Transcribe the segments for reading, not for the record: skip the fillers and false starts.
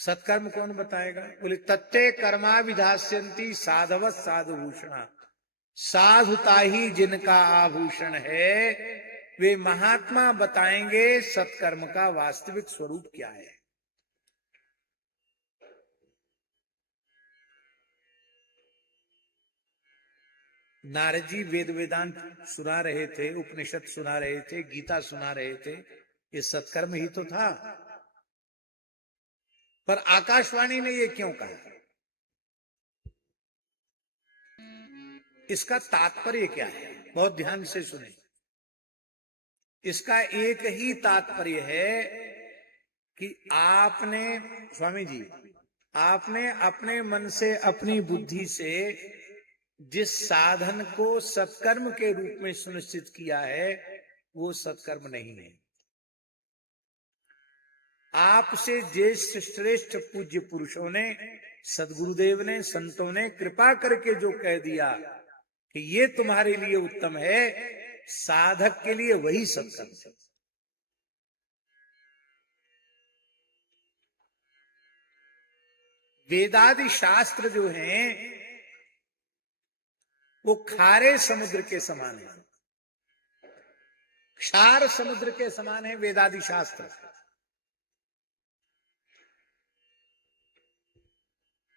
सत्कर्म कौन बताएगा? बोले तत्ते कर्मा विधास्यन्ति साधवत साधुभूषणा, साधुता ही जिनका आभूषण है, वे महात्मा बताएंगे सत्कर्म का वास्तविक स्वरूप क्या है। नारद जी वेद वेदांत सुना रहे थे, उपनिषद सुना रहे थे, गीता सुना रहे थे, ये सत्कर्म ही तो था। पर आकाशवाणी ने ये क्यों कहा? इसका तात्पर्य क्या है? बहुत ध्यान से सुने। इसका एक ही तात्पर्य है कि आपने, स्वामी जी, आपने अपने मन से, अपनी बुद्धि से जिस साधन को सत्कर्म के रूप में सुनिश्चित किया है, वो सत्कर्म नहीं है। आपसे ज्येष्ठ श्रेष्ठ पूज्य पुरुषों ने, सदगुरुदेव ने, संतों ने कृपा करके जो कह दिया कि ये तुम्हारे लिए उत्तम है, साधक के लिए वही सत्कर्म है। वेदादि शास्त्र जो हैं वो खारे समुद्र के समान है, क्षार समुद्र के समान है वेदादि शास्त्र।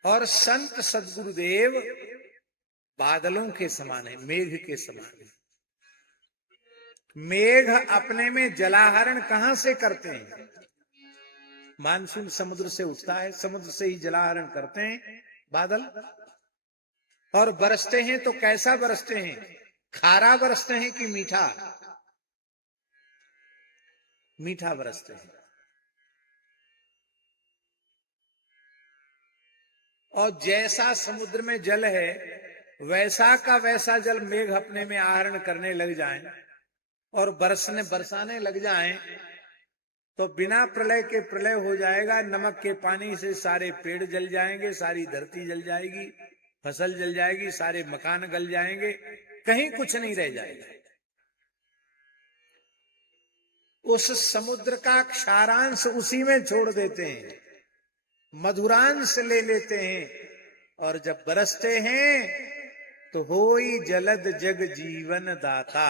और संत सदगुरुदेव बादलों के समान है, मेघ के समान है। मेघ अपने में जलाहरण कहां से करते हैं? मानसून समुद्र से उठता है, समुद्र से ही जलाहरण करते हैं बादल। और बरसते हैं तो कैसा बरसते हैं? खारा बरसते हैं कि मीठा? मीठा बरसते हैं। और जैसा समुद्र में जल है, वैसा का वैसा जल मेघ अपने में आहरण करने लग जाएं और बरसाने लग जाएं, तो बिना प्रलय के प्रलय हो जाएगा। नमक के पानी से सारे पेड़ जल जाएंगे, सारी धरती जल जाएगी, फसल जल जाएगी, सारे मकान गल जाएंगे, कहीं कुछ नहीं रह जाएगा। उस समुद्र का क्षारांश उसी में छोड़ देते हैं, मधुरांश ले लेते हैं, और जब बरसते हैं तो होई जलद जग जीवन दाता,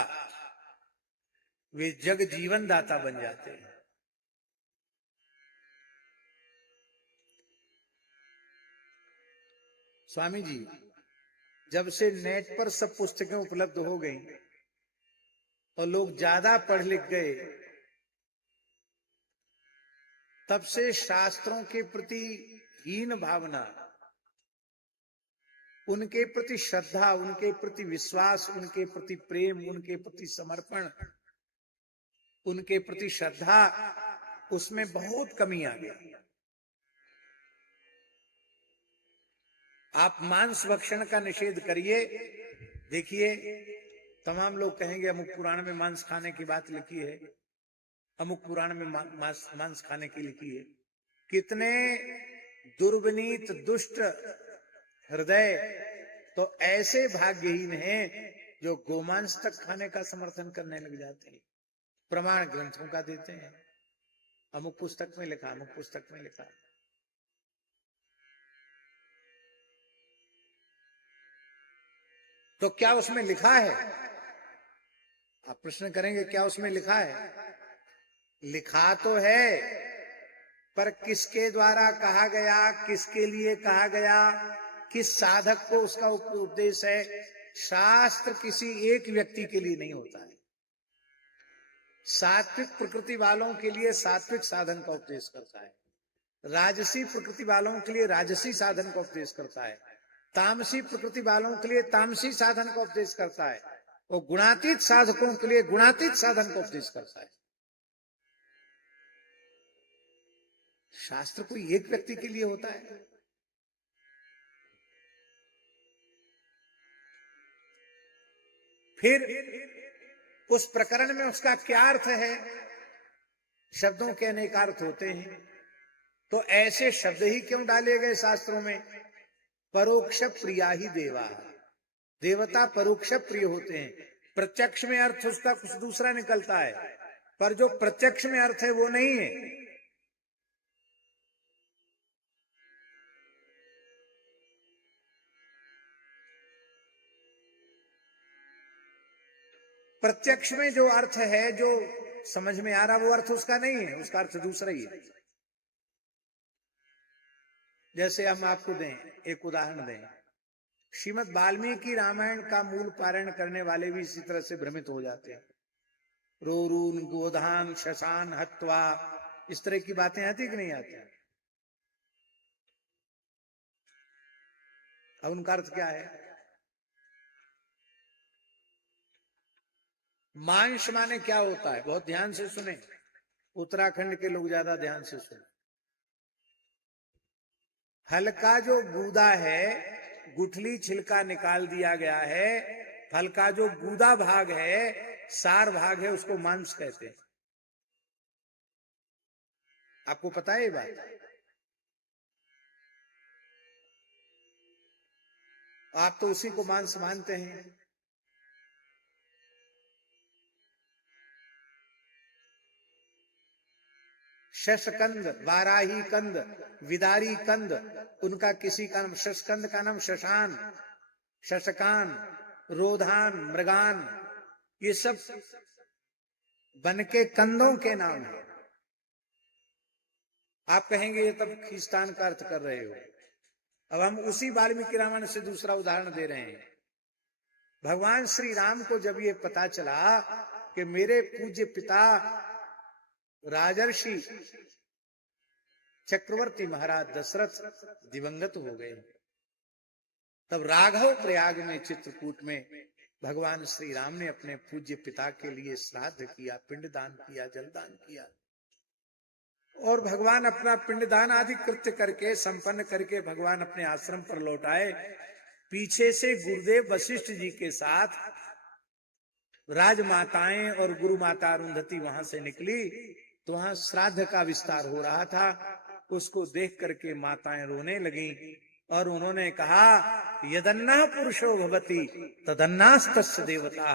वे जग जीवन दाता बन जाते हैं। स्वामी जी, जब से नेट पर सब पुस्तकें उपलब्ध हो गई और लोग ज्यादा पढ़ लिख गए, तब से शास्त्रों के प्रति हीन भावना, उनके प्रति श्रद्धा, उनके प्रति विश्वास, उनके प्रति प्रेम, उनके प्रति समर्पण, उनके प्रति श्रद्धा, उसमें बहुत कमी आ गई। आप मांस भक्षण का निषेध करिए, देखिए तमाम लोग कहेंगे अमुक पुराण में मांस खाने की बात लिखी है, अमुक पुराण में मांस खाने की लिखी है। कितने दुर्विनीत दुष्ट हृदय तो ऐसे भाग्यहीन हैं जो गोमांस तक खाने का समर्थन करने लग जाते हैं, प्रमाण ग्रंथों का देते हैं, अमुक पुस्तक में लिखा, अमुक पुस्तक में लिखा। तो क्या उसमें लिखा है? आप प्रश्न करेंगे क्या उसमें लिखा है? लिखा तो है, पर किसके द्वारा कहा गया, किसके लिए कहा गया, किस साधक को उसका उपदेश है? शास्त्र किसी एक व्यक्ति के लिए नहीं होता है। सात्विक प्रकृति वालों के लिए सात्विक साधन का उपदेश करता है, राजसी प्रकृति वालों के लिए राजसी साधन का उपदेश करता है, तामसी प्रकृति वालों के लिए तामसी साधन का उपदेश करता है, और गुणातीत साधकों के लिए गुणातीत साधन का उपदेश करता है। शास्त्र कोई एक व्यक्ति के लिए होता है? फिर उस प्रकरण में उसका क्या अर्थ है? शब्दों के अनेक अर्थ होते हैं, तो ऐसे शब्द ही क्यों डाले गए शास्त्रों में? परोक्ष प्रिया ही देवा, देवता परोक्ष प्रिय होते हैं। प्रत्यक्ष में अर्थ उसका कुछ दूसरा निकलता है, पर जो प्रत्यक्ष में अर्थ है वो नहीं है। प्रत्यक्ष में जो अर्थ है, जो समझ में आ रहा, वो अर्थ उसका नहीं है, उसका अर्थ दूसरा ही है। जैसे हम आपको दें एक उदाहरण दें, श्रीमद् वाल्मीकि रामायण का मूल पारायण करने वाले भी इसी तरह से भ्रमित हो जाते हैं। रोरून गोधान शशान हत्वा, इस तरह की बातें आती कि नहीं आती? अब उनका अर्थ क्या है? मांस माने क्या होता है? बहुत ध्यान से सुने, उत्तराखंड के लोग ज्यादा ध्यान से सुने। फल का जो गूदा है, गुठली छिलका निकाल दिया गया है, फल का जो गूदा भाग है, सार भाग है, उसको मांस कहते हैं। आपको पता है ये बात? आप तो उसी को मांस मानते हैं। शशकंद, वाराही कंद, विदारी कंद, उनका किसी का नाम, शशकंद का नाम शशान, शशकान, रोधान, मृगान, ये सब वन के कंदों के नाम है। आप कहेंगे ये तब खींचतान का अर्थ कर रहे हो। अब हम उसी वाल्मीकि रामायण से दूसरा उदाहरण दे रहे हैं। भगवान श्री राम को जब ये पता चला कि मेरे पूज्य पिता राजर्षि चक्रवर्ती महाराज दशरथ दिवंगत हो गए, तब राघव प्रयाग में चित्रकूट में भगवान श्री राम ने अपने पूज्य पिता के लिए श्राद्ध किया, पिंडदान किया, जलदान किया। और भगवान अपना पिंडदान आदि कृत्य करके संपन्न करके भगवान अपने आश्रम पर लौट आए। पीछे से गुरुदेव वशिष्ठ जी के साथ राजमाताएं और गुरु माता अरुंधति वहां से निकली, तो वहां श्राद्ध का विस्तार हो रहा था। उसको देख करके माताएं रोने लगी और उन्होंने कहा, यदन्नः पुरुषो भवति तदन्नास्तस्य देवता।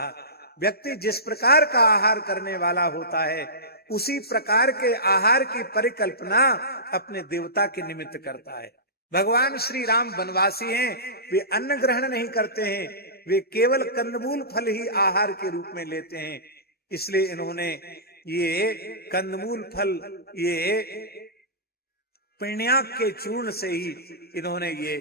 व्यक्ति जिस प्रकार का आहार करने वाला होता है, उसी प्रकार के आहार की परिकल्पना अपने देवता के निमित्त करता है। भगवान श्री राम वनवासी हैं, वे अन्न ग्रहण नहीं करते हैं, वे केवल कंदमूल फल ही आहार के रूप में लेते हैं। इसलिए इन्होंने ये कंदमूल फल, ये पिण्याक के चूर्ण से ही इन्होंने ये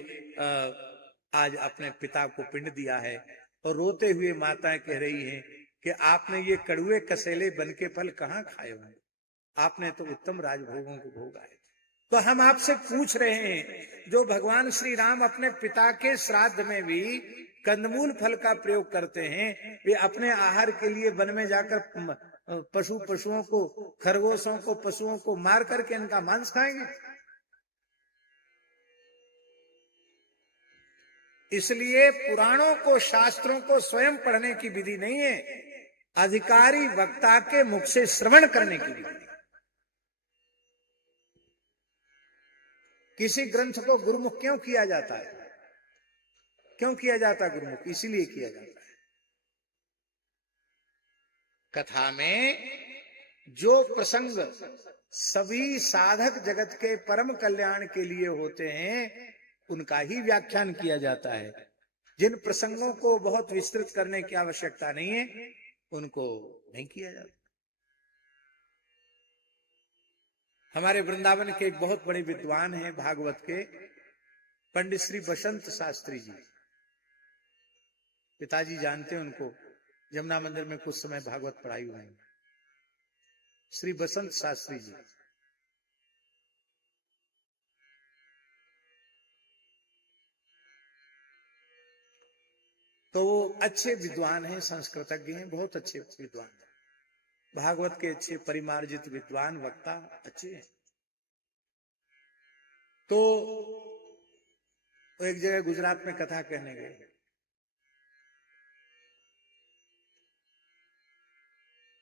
आज अपने पिता को पिंड दिया है। और रोते हुए माताएं कह रही हैं कि आपने ये कड़ुए कसेले बन के फल कहाँ खाए होंगे, आपने तो उत्तम राजभोगों को भोगा है। तो हम आपसे पूछ रहे हैं, जो भगवान श्री राम अपने पिता के श्राद्ध में भी कंदमूल फल का प्रयोग करते हैं, वे अपने आहार के लिए वन में जाकर पशुओं को, खरगोशों को, पशुओं को मार करके इनका मांस खाएंगे? इसलिए पुराणों को, शास्त्रों को स्वयं पढ़ने की विधि नहीं है, अधिकारी वक्ता के मुख से श्रवण करने की विधि। किसी ग्रंथ को गुरुमुख क्यों किया जाता है? क्यों किया जाता है गुरुमुख? इसीलिए किया जाता है, कथा में जो प्रसंग सभी साधक जगत के परम कल्याण के लिए होते हैं, उनका ही व्याख्यान किया जाता है। जिन प्रसंगों को बहुत विस्तृत करने की आवश्यकता नहीं है, उनको नहीं किया जाता। हमारे वृंदावन के एक बहुत बड़े विद्वान हैं भागवत के, पंडित श्री बसंत शास्त्री जी। पिताजी जानते हैं उनको, जमुना मंदिर में कुछ समय भागवत पढ़ाई हुई है। श्री बसंत शास्त्री जी तो वो अच्छे विद्वान हैं, संस्कृतज्ञ हैं, बहुत अच्छे विद्वान हैं, भागवत के अच्छे परिमार्जित विद्वान, वक्ता अच्छे हैं। तो एक जगह गुजरात में कथा कहने गए,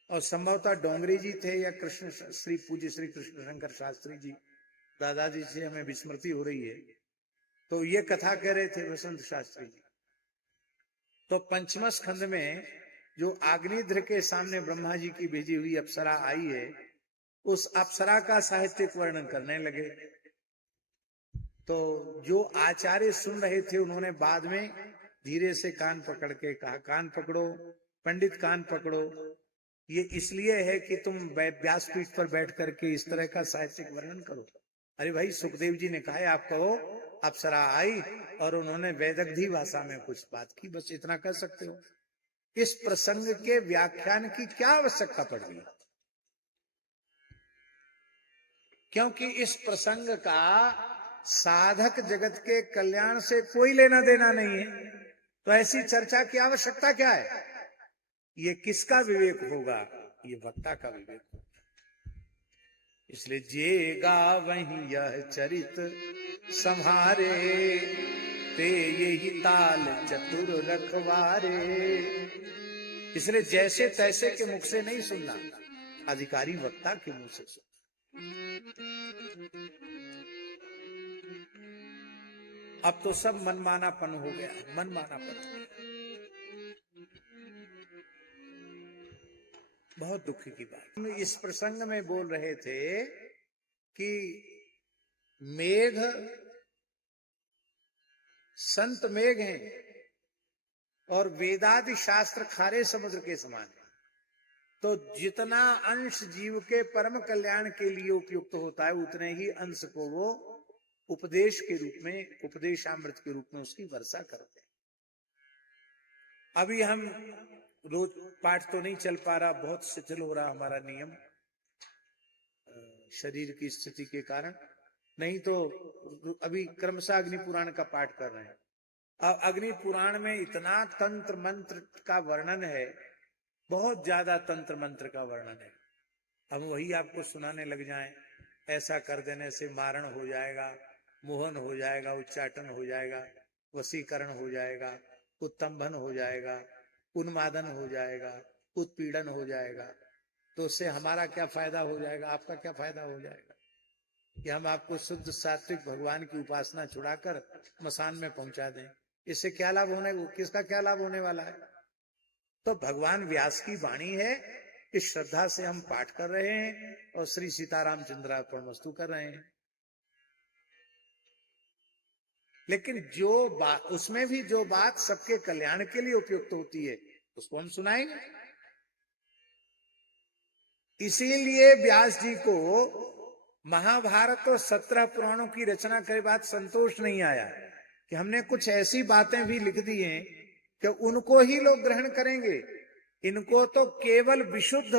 और संभवतः डोंगरी जी थे या कृष्ण श्री पूज्य श्री कृष्ण शंकर शास्त्री जी, दादाजी से हमें विस्मृति हो रही है। तो ये कथा कह रहे थे बसंत शास्त्री जी। तो पंचम स्कंद में जो अग्निध्र के सामने ब्रह्मा जी की भेजी हुई अप्सरा आई है, उस अप्सरा का साहित्यिक वर्णन करने लगे। तो जो आचार्य सुन रहे थे, उन्होंने बाद में धीरे से कान पकड़ के कहा, कान पकड़ो, पंडित कान पकड़ो, ये इसलिए है कि तुम व्यासपीठ पर बैठ करके इस तरह का साहित्यिक वर्णन करो। अरे भाई, सुखदेव जी ने कहा है आप कहो अप्सरा आई और उन्होंने वेदग्धी भाषा में कुछ बात की, बस इतना कर सकते हो। इस प्रसंग के व्याख्यान की क्या आवश्यकता पड़ रही है? क्योंकि इस प्रसंग का साधक जगत के कल्याण से कोई लेना देना नहीं है, तो ऐसी चर्चा की आवश्यकता क्या है? ये किसका विवेक होगा? ये वक्ता का विवेक होगा। इसलिए जे गावहीं यह चरित संहारे, ते यही ताल चतुर रखवारे। इसलिए जैसे तैसे के मुख से नहीं सुनना, अधिकारी वक्ता के मुंह से सुनना। अब तो सब मनमानापन हो गया है, मनमानापन हो गया। बहुत दुख की बात। हम इस प्रसंग में बोल रहे थे कि मेघ, संत मेघ हैं और वेदादि शास्त्र खारे समुद्र के समान है। तो जितना अंश जीव के परम कल्याण के लिए उपयुक्त होता है, उतने ही अंश को वो उपदेश के रूप में, उपदेशामृत के रूप में उसकी वर्षा करते हैं। अभी हम रोज पाठ तो नहीं चल पा रहा, बहुत शिथिल हो रहा हमारा नियम शरीर की स्थिति के कारण, नहीं तो अभी क्रमशः अग्नि पुराण का पाठ कर रहे हैं। अब अग्नि पुराण में इतना तंत्र मंत्र का वर्णन है, बहुत ज्यादा तंत्र मंत्र का वर्णन है। अब वही आपको सुनाने लग जाएं, ऐसा कर देने से मारण हो जाएगा, मोहन हो जाएगा, उच्चाटन हो जाएगा, वशीकरण हो जाएगा, उत्तंभन हो जाएगा, उन्मादन हो जाएगा, उत्पीड़न हो जाएगा, तो उससे हमारा क्या फायदा हो जाएगा, आपका क्या फायदा हो जाएगा? कि हम आपको शुद्ध सात्विक भगवान की उपासना छुड़ाकर मसान में पहुंचा दें, इससे क्या लाभ होने, किसका क्या लाभ होने वाला है? तो भगवान व्यास की वाणी है, इस श्रद्धा से हम पाठ कर रहे हैं और श्री सीताराम चंद्रार्पण वस्तु कर रहे हैं। लेकिन जो बात, उसमें भी जो बात सबके कल्याण के लिए उपयुक्त होती है, उसको हम सुनाएंगे। इसीलिए व्यास जी को महाभारत और 17 पुराणों की रचना के बाद संतोष नहीं आया कि हमने कुछ ऐसी बातें भी लिख दी हैं कि उनको ही लोग ग्रहण करेंगे। इनको तो केवल विशुद्ध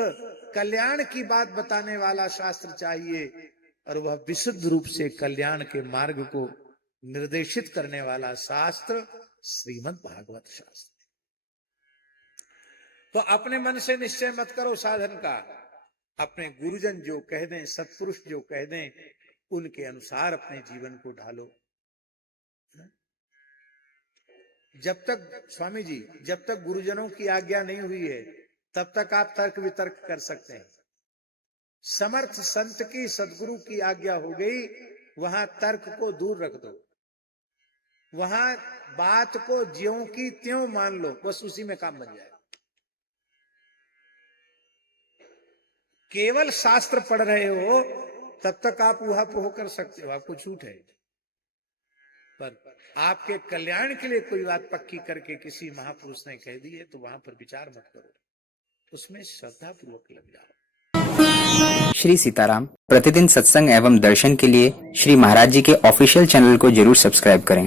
कल्याण की बात बताने वाला शास्त्र चाहिए, और वह विशुद्ध रूप से कल्याण के मार्ग को निर्देशित करने वाला शास्त्र श्रीमद् भागवत शास्त्र। तो अपने मन से निश्चय मत करो साधन का, अपने गुरुजन जो कह दें, सत्पुरुष जो कह दें, उनके अनुसार अपने जीवन को ढालो। जब तक स्वामी जी, जब तक गुरुजनों की आज्ञा नहीं हुई है, तब तक आप तर्क वितर्क कर सकते हैं। समर्थ संत की, सदगुरु की आज्ञा हो गई, वहां तर्क को दूर रख दो, वहां बात को ज्यों की त्यों मान लो, बस उसी में काम बन जाए। केवल शास्त्र पढ़ रहे हो तब तक आप ऊहापोह कर सकते हो, आपको छूट है, पर आपके कल्याण के लिए कोई बात पक्की करके किसी महापुरुष ने कह दी है तो वहां पर विचार मत करो, उसमें श्रद्धा पूर्वक लग जाओ। श्री सीताराम प्रतिदिन सत्संग एवं दर्शन के लिए श्री महाराज जी के ऑफिशियल चैनल को जरूर सब्सक्राइब करें।